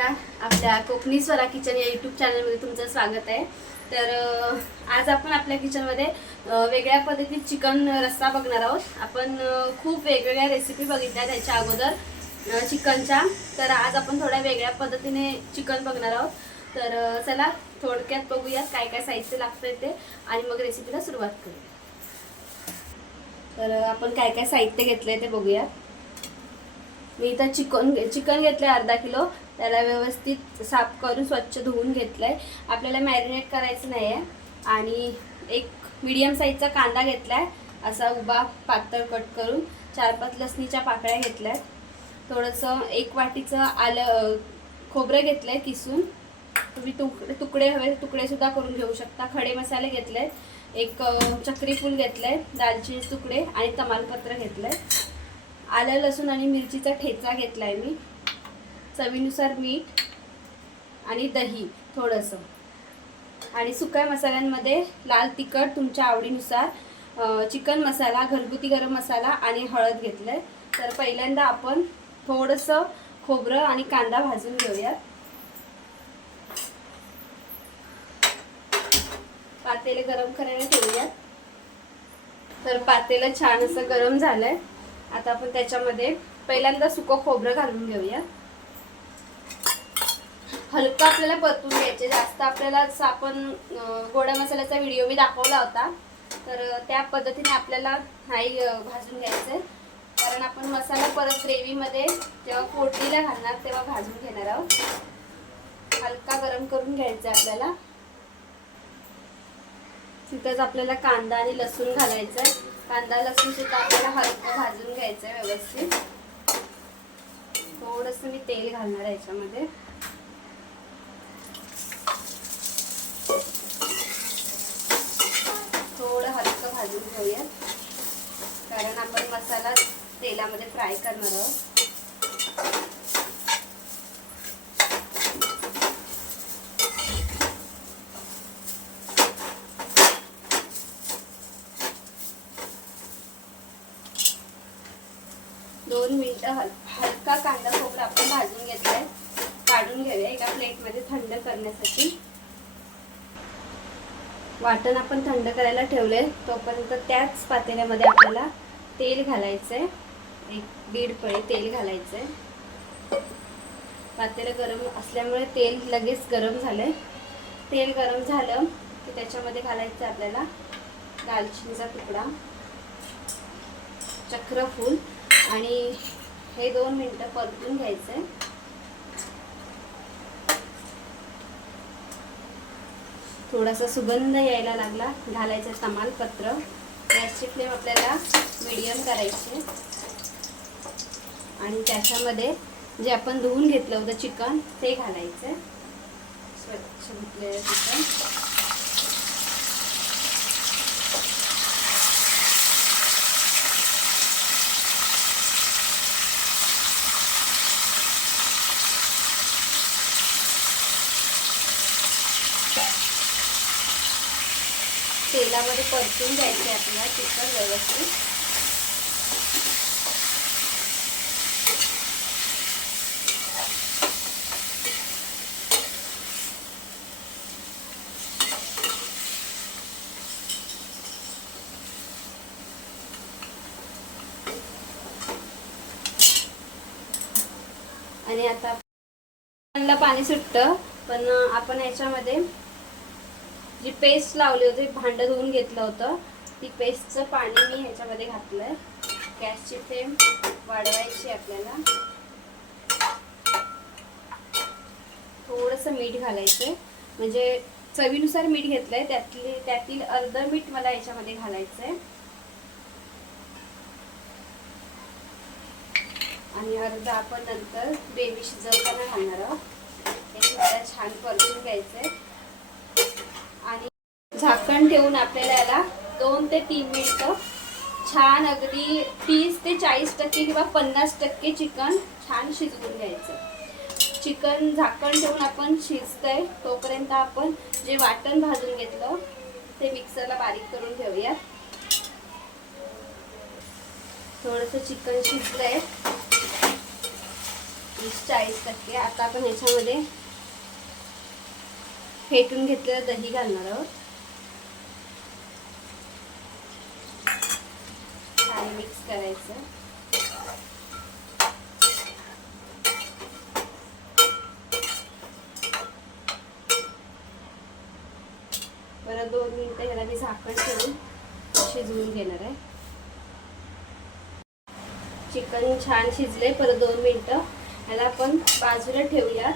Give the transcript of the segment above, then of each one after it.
नमस्कार आपल्या कोकणी स्वरा किचन या यूट्यूब चॅनलमध्ये तुमचं स्वागत आहे. तर आज आपण आपल्या किचनमध्ये वेगळ्या पद्धतीत चिकन रस्सा बघणार आहोत. आपण खूप वेगवेगळ्या रेसिपी बघितल्या त्याच्या अगोदर चिकनच्या तर आज आपण थोड्या वेगळ्या पद्धतीने चिकन बघणार आहोत. तर चला थोडक्यात बघूयात काय काय साहित्य लागतं ते आणि मग रेसिपीला सुरुवात करूया. तर आपण काय काय साहित्य घेतलंय ते बघूया मी इथं चिकन चिकन घेतलंय अर्धा किलो. त्याला व्यवस्थित साफ करून स्वच्छ धुवून आहे आपल्याला मॅरिनेट करायचं नाही आहे आणि एक मीडियम साईजचा कांदा घेतला आहे असा उभा पातळ कट करून चार पाच लसणीच्या पाकळ्या घेतल्या आहेत थोडंसं एक वाटीचं आलं खोबरं घेतलं आहे किसून. तुम्ही तुकडे तुकडे हवे तुकडेसुद्धा करून घेऊ शकता. खडे मसाले घेतले आहेत एक चक्रीफूल चक्री फूल दालचिनी तुकडे आणि तमालपत्र घेतलं आहे आलं लसूण आणि मिरचीचा ठेचा घेतला आहे मी. चवीनुसार मीठ आणि दही थोडंसं. आणि सुक्या मसाल्यांमध्ये लाल तिखट तुमच्या आवडीनुसार चिकन मसाला घरगुती गरम मसाला आणि हळद घेतलंय. तर पहिल्यांदा आपण थोडंसं खोबरं आणि कांदा भाजून घेऊयात. पातेले गरम करायला ठेवूयात. तर पातेलं छान असं गरम झालंय. आता आपण त्याच्यामध्ये पहिल्यांदा सुकं खोबरं घालून घेऊया हलका आपल्याला परतून घ्यायचे जास्त आपल्याला आपण गोडा मसाल्याचा व्हिडिओ मी दाखवला होता तर त्या पद्धतीने आपल्याला नाही भाजून घ्यायचं कारण आपण मसाला परत ग्रेव्हीमध्ये जेव्हा फोडणीला घालणार तेव्हा भाजून घेणार आहोत. हलका गरम करून घ्यायचा आहे आपल्याला. तिथंच आपल्याला कांदा आणि लसूण घालायचं आहे कांदा लसूण सुद्धा आपल्याला हलकं भाजून घ्यायचं आहे व्यवस्थित. थोडंसं मी तेल घालणार आहे याच्यामध्ये थोडं हलकं भाजून घेऊया कारण आपण मसाला तेलामध्ये फ्राय करणार आहोत. दोन मिनिटं हल हलका कांदा खोबरा आपण भाजून घेतलाय. काढून घेऊया एका प्लेटमध्ये थंड करण्यासाठी. वाटण आपण थंड करायला ठेवले तोपर्यंत त्याच पातेल्यामध्ये आपल्याला तेल घालायचं आहे एक दीड पळी तेल घालायचं आहे पातेलं गरम असल्यामुळे तेल लगेच गरम झालं तेल गरम झालं की त्याच्यामध्ये घालायचं आपल्याला दालचिनीचा तुकडा चक्रफूल आणि हे दोन मिनटं परतून आहे थोडासा सुगंध यायला लागला. घालायचं तमालपत्र. गॅसची फ्लेम आपल्याला मिडियम करायची आणि त्याच्यामध्ये जे आपण धुवून घेतलं होतं चिकन ते घालायचं स्वच्छ धुतलेलं चिकन. तेलामध्ये परतून घ्यायचे आपल्याला चिकन व्यवस्थित. आणि आता पाणी सुटतं पण आपण याच्यामध्ये जी पेस्ट लावली होती भांडं धुवून घेतलं होतं ती पेस्टचं पाणी मी ह्याच्यामध्ये घातलंय. गॅसची फ्लेम वाढवायची आपल्याला. थोडंसं मीठ घालायचं म्हणजे चवीनुसार मीठ घेतलंय त्यातले त्यातील अर्ध मीठ मला याच्यामध्ये घालायचंय. आणि अर्ध आपण नंतर ग्रेव्ही शिजवताना घालणार आहोत. हे सुद्धा छान परतून घ्यायचंय. आहे झाकण ठेवून आपल्याला याला दोन ते तीन मिनिट छान अगदी तीस ते चाळीस टक्के किंवा पन्नास टक्के चिकन छान शिजवून घ्यायचं. चिकन झाकण ठेवून आपण शिजतंय. तोपर्यंत आपण जे वाटण भाजून घेतलं ते मिक्सरला बारीक करून घेऊया थोडंसं चिकन शिजलंय. तीस चाळीस टक्के. आता आपण ह्याच्यामध्ये फेटून घेतलेलं दही घालणार आहोत छान मिक्स करायचं. परत दोन मिनिटं ह्याला मी झाकण ठेवून शिजवून घेणार आहे. चिकन छान शिजले परत दोन मिनिटं ह्याला आपण बाजूला ठेवूया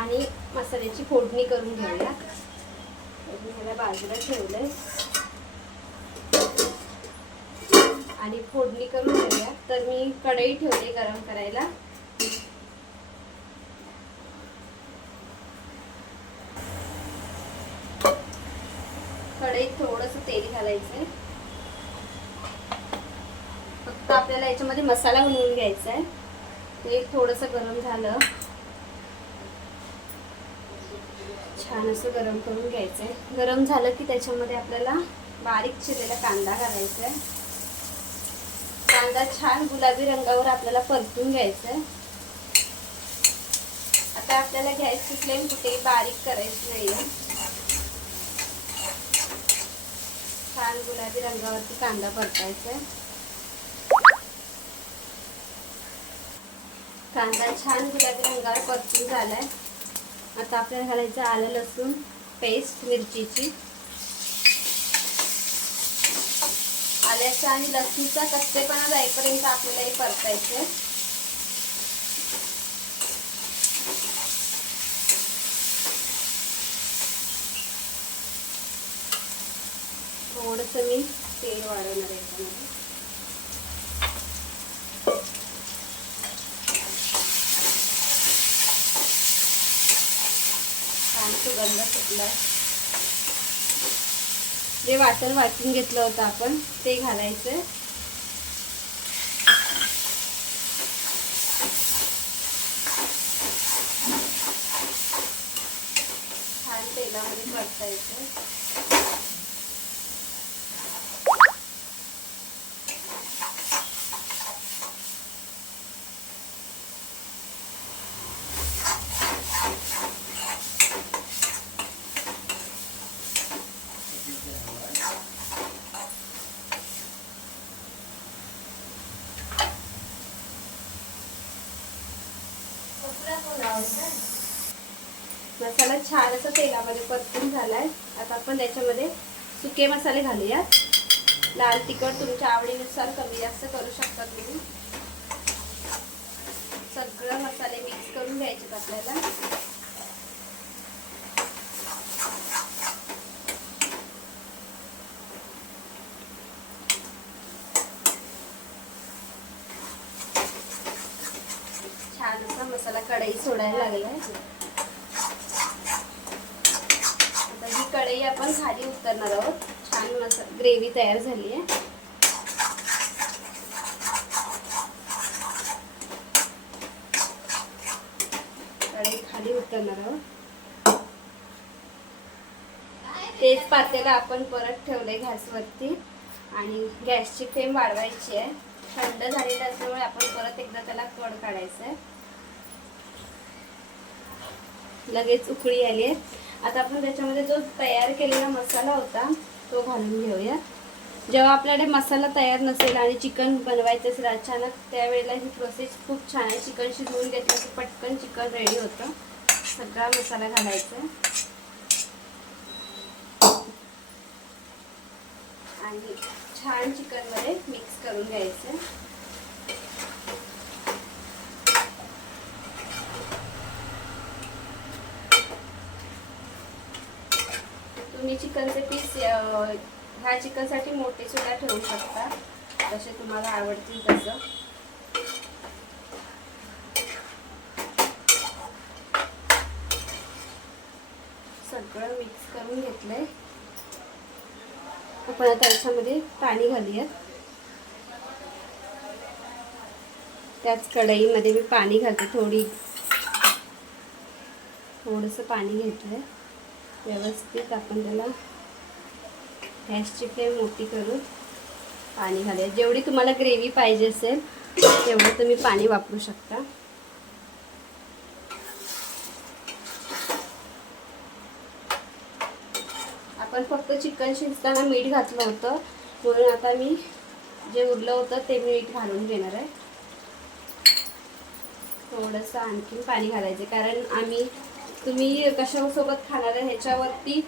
आणि मसाल्याची फोडणी करून घेऊया मी ह्याला बाजूला ठेवलंय. आणि फोडणी करून घेऊया. तर मी कढई ठेवली गरम करायला. कढईत थोडंसं तेल घालायचंय. फक्त आपल्याला याच्यामध्ये मसाला बनवून घ्यायचा आहे ते थोडंसं गरम झालं. छान असं गरम करून घ्यायचं आहे गरम झालं की त्याच्यामध्ये आपल्याला बारीक चिरलेला कांदा घालायचा आहे कांदा छान गुलाबी रंगावर आपल्याला परतून घ्यायचा आहे आता आपल्याला गॅसची फ्लेम कुठेही बारीक करायची नाही छान गुलाबी रंगावरती कांदा परतायचा आहे कांदा छान गुलाबी रंगावर परतून झालाय. आता आपल्याला घालायचं आलं लसूण पेस्ट मिरचीची. आल्याचा आणि लसूणचा कच्चेपणा जाईपर्यंत आपल्याला हे परतायचं आहे थोडंसं मी तेल वाढवणार आहे याच्यामध्ये छान सुगंध सुटलाय. जे वाटण वाटून घेतलं होतं आपण ते घालायचं. छान तेलामध्ये परतायचं मसाला छान असं तेलामध्ये परतून झालाय. आता आपण त्याच्यामध्ये सुके मसाले घालूयात. लाल तिखट तुमच्या आवडीनुसार कमी जास्त करू शकता तुम्ही. सगळं मसाले मिक्स करून घ्यायचे आपल्याला. छान असा मसाला कढई सोडायला लागलाय आता ही कढई आपण खाली उतरणार आहोत. छान मसा ग्रेव्ही तयार झाली आहे. कढई खाली उतरणार आहोत. तेच पातेला आपण परत ठेवलंय घासवरती. आणि गॅसची फ्लेम वाढवायची आहे. थंड झालेलं असल्यामुळे आपण परत एकदा त्याला कड काढायचं आहे लगेच उकळी आली आहे. आता आपण त्याच्यामध्ये जो तयार केलेला मसाला होता तो घालून घेऊया. जेव्हा आपल्याकडे मसाला तयार नसेल आणि चिकन बनवायचं असेल अचानक त्यावेळेला ही प्रोसेस खूप छान आहे. चिकन शिजवून घेतलं की पटकन चिकन रेडी होतं. सगळा मसाला घालायचा आणि छान चिकनमध्ये मिक्स करून घ्यायचं तुम्ही चिकनचे पीस ह्या चिकनसाठी मोठे सुद्धा ठेवू शकता. जसे तुम्हाला आवडतील तसं. सगळं मिक्स करून घेतलंय. आपण आता याच्यामध्ये पाणी घालूया त्याच कढईमध्ये मी पाणी घालते थोडी. थोडंसं पाणी घेतलंय. व्यवस्थित आपण त्याला गॅसची फ्लेम मोठी करून पाणी घालूया. जेवढी तुम्हाला ग्रेव्ही पाहिजे असेल तेवढं तुम्ही पाणी वापरू शकता. आपण फक्त चिकन शिजताना मीठ घातलं होतं. म्हणून आता मी जे उरलं होतं ते मीठ घालून घेणार आहे. थोडंसं आणखीन पाणी घालायचे कारण आम्ही तुम्ही कशासोबत खाणार आहे ह्याच्यावरती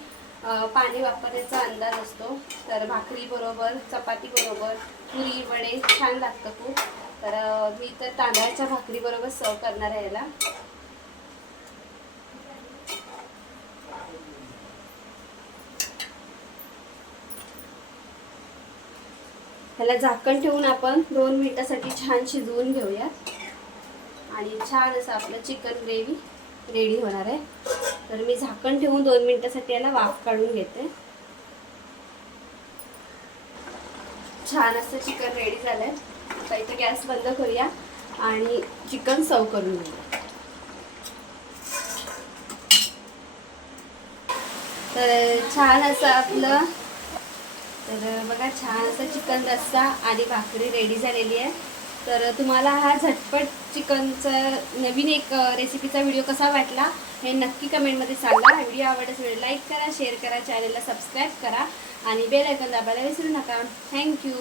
पाणी वापरण्याचा अंदाज असतो. तर भाकरी बरोबर चपाती बरोबर पुरी वडे छान लागतं खूप. तर मी तर तांदळाच्या भाकरी बरोबर सर्व करणार आहे याला. ह्याला झाकण ठेवून आपण दोन मिनिटासाठी छान शिजवून घेऊयात. आणि छान असं आपलं चिकन ग्रेव्ही. रेडी होणार आहे. तर मी झाकण ठेवून दोन मिनिटासाठी याला वाफ काढून घेते. छान असं चिकन रेडी झालंय. आता इथे गॅस बंद करूया आणि चिकन सर्व करून घेऊया. तर छान असं आपलं तर बघा छान असं चिकन रस्सा आणि भाकरी रेडी झालेली आहे. तर तुम्हाला हा झटपट चिकनचा नवीन एक रेसिपीचा व्हिडिओ कसा वाटला हे नक्की कमेंटमध्ये सांगा. हा व्हिडिओ आवडत व्हिडिओ लाईक करा शेअर करा चॅनलला सबस्क्राईब करा आणि बेल आयकॉन दाबायला विसरू नका. थँक्यू